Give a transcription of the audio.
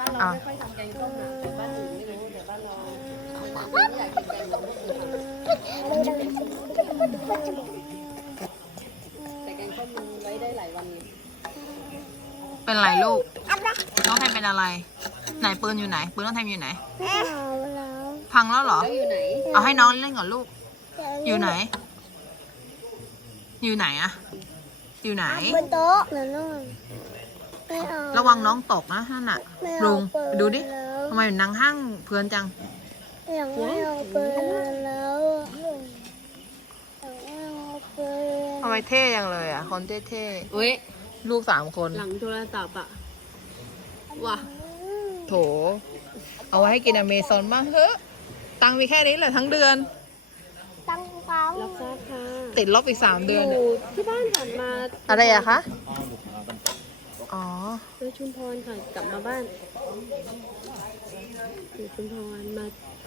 บ้านเราไม่ค่อยทำแกงส้มนะแต่บ้านอื่นไม่รู้แต่บ้านเราไม่อยากกินแกงส้มก็คือทำแต่แกงส้มมันไว้ได้หลายวันไง เป็นไรลูก น้องแทมเป็นอะไร ไหนปืนอยู่ไหน ปืนน้องแทมอยู่ไหน พังแล้วเหรอ แล้วอยู่ไหน เอาให้น้องเล่นก่อนลูก อยู่ไหน อยู่ไหนอะอยู่ไหน บนโต๊ะหนูนู่นไม่เอา ระวังน้องตกนะนั่นน่ะ ไม่เอา ลุง เปิด ดูดิ แล้ว ทำไมนางห้างเพลินจัง ยังไม่เอาเปิดแล้วยังไม่เอาเปิด ทำไมเท่ยังเลยอ่ะ คนเท่ เว้ย ๆ ลูก3 คน หลังโทรศัพท์อะว่ะ โถ เอาไว้ให้กินอเมซอนบ้างเฮ้ตังค์มีแค่นี้แหละทั้งเดือน ตั้งฟัง รับทราบค่ะ ติดลบอีก3 เดือน อ อะ ยู่ที่บ้านผ่านมา อะไรอะคะ อ๋อ ไปชุมพรค่ะกลับมาบ้านอยู่ชุมพรมา